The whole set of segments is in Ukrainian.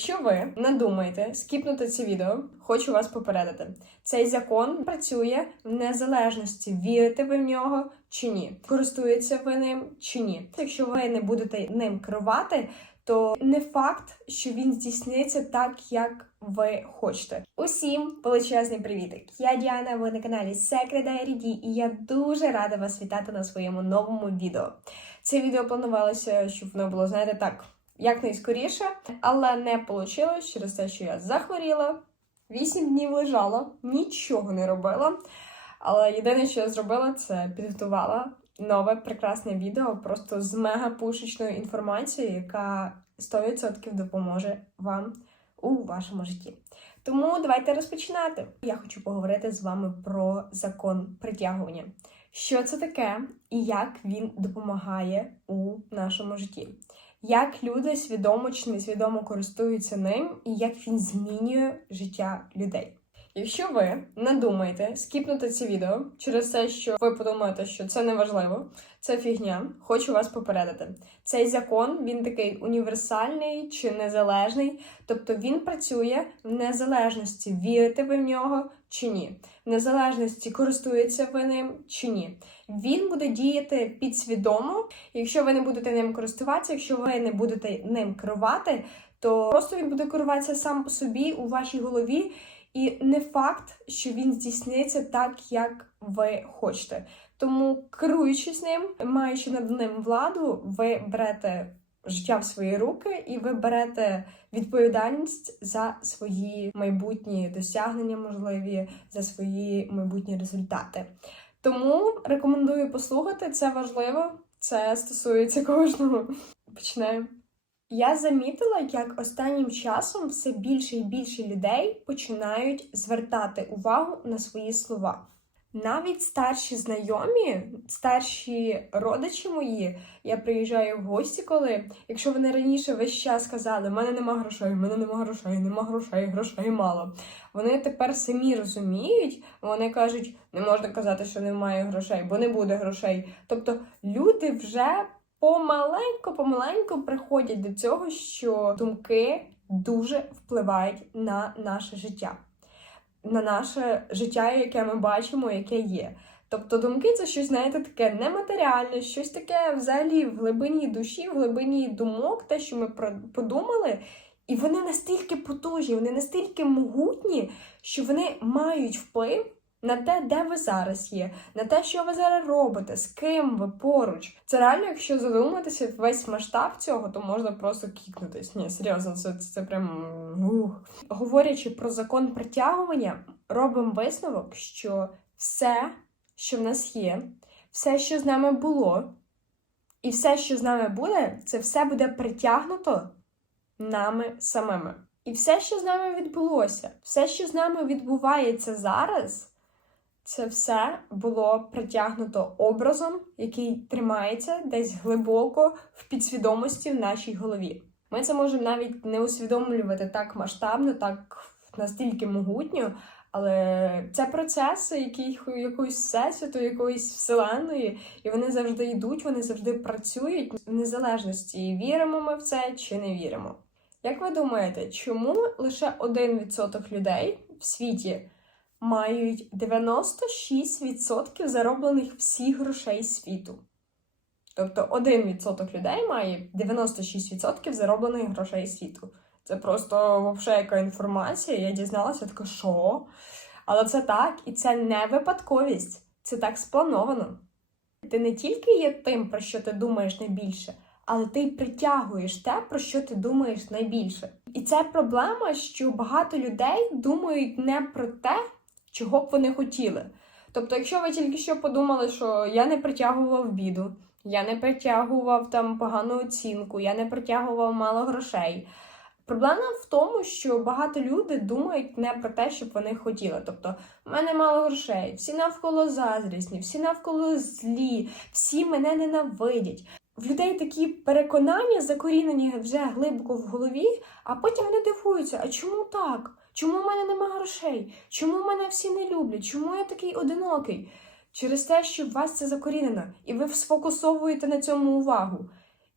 Якщо ви надумаєте скіпнути це відео, хочу вас попередити. Цей закон працює в незалежності, вірите ви в нього чи ні, користуєтеся ви ним чи ні. Якщо ви не будете ним керувати, то не факт, що він здійсниться так, як ви хочете. Усім величезний привітик! Я Діана, ви на каналі Secret Diary і я дуже рада вас вітати на своєму новому відео. Це відео планувалося, щоб воно було, знаєте, так, якнайскоріше, але не вийшло через те, що я захворіла, 8 днів лежала, нічого не робила. Але єдине, що я зробила, це підготувала нове прекрасне відео просто з мега пушечною інформацією, яка 100% допоможе вам у вашому житті. Тому давайте розпочинати. Я хочу поговорити з вами про закон притягування. Що це таке і як він допомагає у нашому житті? Як люди свідомо чи несвідомо користуються ним, і як він змінює життя людей? Якщо ви надумаєте скіпнути це відео через те, що ви подумаєте, що це неважливо, це фігня, хочу вас попередити. Цей закон він такий універсальний чи незалежний, тобто він працює в незалежності, вірите ви в нього чи ні, в незалежності користуєтеся ви ним чи ні. Він буде діяти підсвідомо. Якщо ви не будете ним користуватися, якщо ви не будете ним керувати, то просто він буде керуватися сам по собі у вашій голові. І не факт, що він здійсниться так, як ви хочете. Тому, керуючись ним, маючи над ним владу, ви берете життя в свої руки і ви берете відповідальність за свої майбутні досягнення, можливі, за свої майбутні результати. Тому рекомендую послухати, це важливо, це стосується кожного. Починаємо. Я замітила, як останнім часом все більше і більше людей починають звертати увагу на свої слова. Навіть старші знайомі, старші родичі мої, я приїжджаю в гості, коли, якщо вони раніше весь час казали, в мене нема грошей, в мене нема грошей, нема грошей, грошей мало. Вони тепер самі розуміють, вони кажуть, не можна казати, що немає грошей, бо не буде грошей. Тобто люди вже помаленьку, помаленьку приходять до цього, що думки дуже впливають на наше життя, на наше життя, яке ми бачимо, яке є. Тобто думки це щось, знаєте, таке нематеріальне, щось таке взагалі в глибині душі, в глибині думок, те, що ми подумали. І вони настільки потужні, вони настільки могутні, що вони мають вплив на те, де ви зараз є, на те, що ви зараз робите, з ким ви поруч. Це реально, якщо задуматися весь масштаб цього, то можна просто кікнутись. Ні, серйозно, це, це, прям ух. Говорячи про закон притягування, робимо висновок, що все, що в нас є, все, що з нами було, і все, що з нами буде, це все буде притягнуто нами самими. І все, що з нами відбулося, все, що з нами відбувається зараз. Це все було притягнуто образом, який тримається десь глибоко в підсвідомості в нашій голові. Ми це можемо навіть не усвідомлювати так масштабно, так настільки могутньо, але це процеси яких, якоїсь всесвіту, якоїсь вселеної, і вони завжди йдуть, вони завжди працюють в незалежності, віримо ми в це чи не віримо. Як ви думаєте, чому лише 1% людей в світі? Мають 96% зароблених всіх грошей світу. Тобто 1% людей має 96% зароблених грошей світу. Це просто взагалі яка інформація. Я дізналася, така що? Але це так, і це не випадковість, це так сплановано. Ти не тільки є тим, про що ти думаєш найбільше, але ти притягуєш те, про що ти думаєш найбільше. І це проблема, що багато людей думають не про те, чого б вони хотіли. Тобто, якщо ви тільки що подумали, що я не притягував біду, я не притягував там погану оцінку, я не притягував мало грошей. Проблема в тому, що багато людей думають не про те, що б вони хотіли. Тобто, в мене мало грошей, всі навколо заздрісні, всі навколо злі, всі мене ненавидять. В людей такі переконання закорінені вже глибоко в голові, а потім вони дивуються, а чому так? Чому в мене нема грошей? Чому мене всі не люблять? Чому я такий одинокий? Через те, що в вас це закорінено, і ви сфокусовуєте на цьому увагу.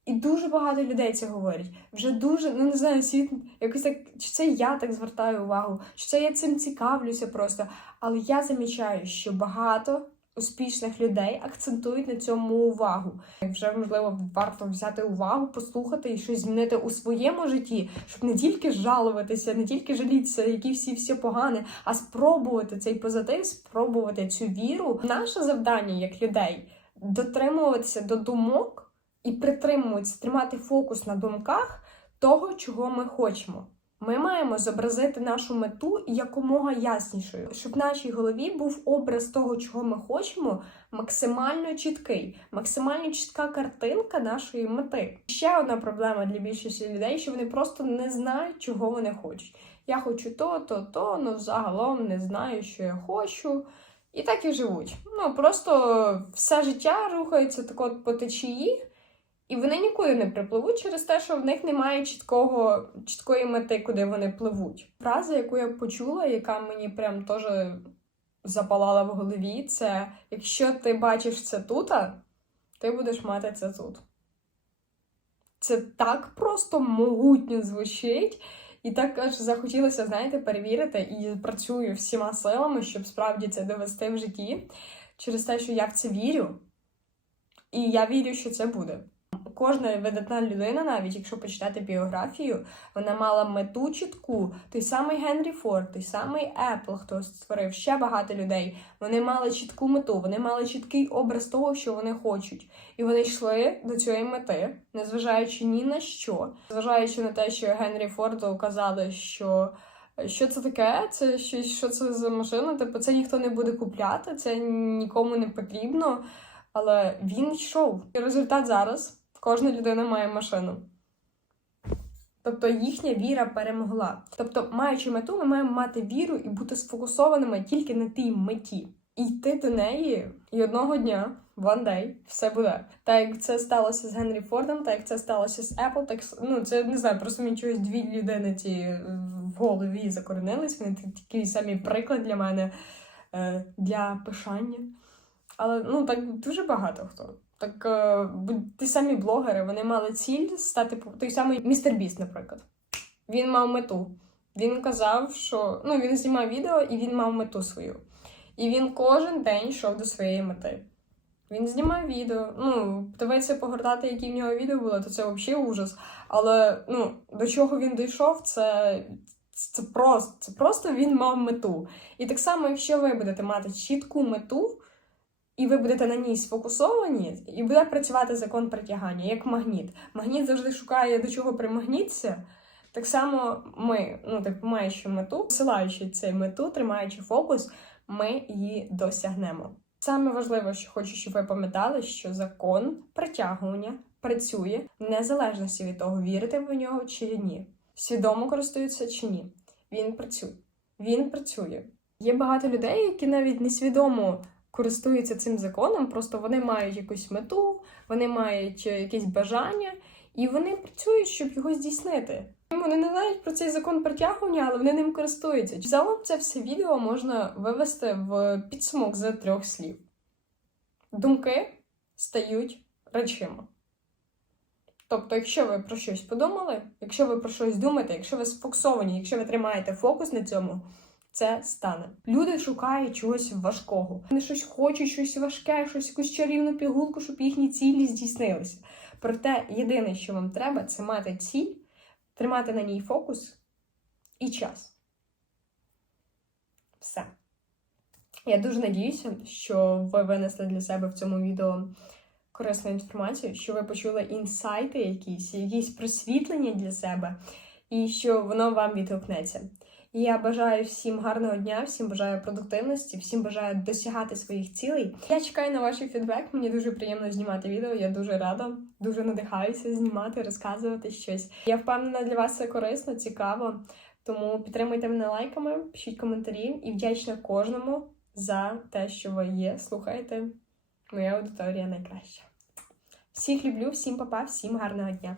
І дуже багато людей це говорять. Вже дуже, ну не знаю, світ якось так, чи це я так звертаю увагу, чи це я цим цікавлюся просто. Але я замічаю, що багато успішних людей акцентують на цьому увагу. Вже можливо варто взяти увагу, послухати і щось змінити у своєму житті, щоб не тільки жалуватися, не тільки жалітися, які всі все погане, а спробувати цей позитив, спробувати цю віру. Наше завдання як людей дотримуватися до думок і притримуватися, тримати фокус на думках того, чого ми хочемо. Ми маємо зобразити нашу мету якомога яснішою, щоб в нашій голові був образ того, чого ми хочемо, максимально чіткий, максимально чітка картинка нашої мети. Ще одна проблема для більшості людей, що вони просто не знають, чого вони хочуть. Я хочу то, то, то, ну загалом не знаю, що я хочу. І так і живуть. Ну просто все життя рухається так от по течії. І вони нікуди не припливуть через те, що в них немає чіткого, чіткої мети, куди вони пливуть. Фраза, яку я почула, яка мені прям теж запалала в голові, це якщо ти бачиш це тут, ти будеш мати це тут. Це так просто могутньо звучить. І так аж захотілося, знаєте, перевірити і працюю всіма силами, щоб справді це довести в житті через те, що я в це вірю. І я вірю, що це буде. Кожна видатна людина, навіть якщо почитати біографію, вона мала мету чітку. Той самий Генрі Форд, той самий Apple, хто створив ще багато людей. Вони мали чітку мету, вони мали чіткий образ того, що вони хочуть. І вони йшли до цієї мети, незважаючи ні на що, незважаючи на те, що Генрі Форду казали, що. Що це таке? Це що, що це за машина? Типу, це ніхто не буде купляти, це нікому не потрібно. Але він йшов. І результат зараз кожна людина має машину. Тобто їхня віра перемогла. Тобто, маючи мету, ми маємо мати віру і бути сфокусованими тільки на тій меті. І йти до неї, і одного дня, one day, все буде. Так як це сталося з Генрі Фордом, так як це сталося з Apple, так ну це не знаю, просто мені чогось дві людини ті в голові закоренились. Вони такий самий приклад для мене е, для пишання. Але ну так дуже багато хто. Так е, ті самі блогери вони мали ціль стати той самий містер Біст, наприклад. Він мав мету. Він казав, що ну він знімав відео і він мав мету свою. І він кожен день йшов до своєї мети. Він знімав відео. Ну, дивитися погортати, які в нього відео було, то це взагалі ужас. Але ну, до чого він дійшов, це це, просто, це просто він мав мету. І так само, якщо ви будете мати чітку мету і ви будете на ній сфокусовані, і буде працювати закон притягання, як магніт. Магніт завжди шукає, до чого примагніться. Так само ми, ну типу, маючи мету, посилаючи цю мету, тримаючи фокус, ми її досягнемо. Саме важливе, що хочу, щоб ви пам'ятали, що закон притягування працює в незалежності від того, вірите ви в нього чи ні. Свідомо користуються чи ні. Він працює. Він працює. Є багато людей, які навіть несвідомо користуються цим законом, просто вони мають якусь мету, вони мають е, якесь бажання, і вони працюють, щоб його здійснити. Вони не знають про цей закон притягування, але вони ним користуються. Загалом це все відео можна вивести в підсумок з трьох слів: думки стають речима. Тобто, якщо ви про щось подумали, якщо ви про щось думаєте, якщо ви сфоксовані, якщо ви тримаєте фокус на цьому, це стане. Люди шукають чогось важкого. Вони щось хочуть, щось важке, щось якусь чарівну пігулку, щоб їхні цілі здійснилися. Проте єдине, що вам треба, це мати ціль, тримати на ній фокус і час. Все. Я дуже надіюся, що ви винесли для себе в цьому відео корисну інформацію, що ви почули інсайти якісь, якісь просвітлення для себе, і що воно вам відгукнеться. Я бажаю всім гарного дня, всім бажаю продуктивності, всім бажаю досягати своїх цілей. Я чекаю на ваш фідбек. Мені дуже приємно знімати відео. Я дуже рада, дуже надихаюся знімати, розказувати щось. Я впевнена, для вас це корисно, цікаво. Тому підтримуйте мене лайками, пишіть коментарі і вдячна кожному за те, що ви є. Слухайте. Моя аудиторія найкраща. Всіх люблю, всім папа, всім гарного дня.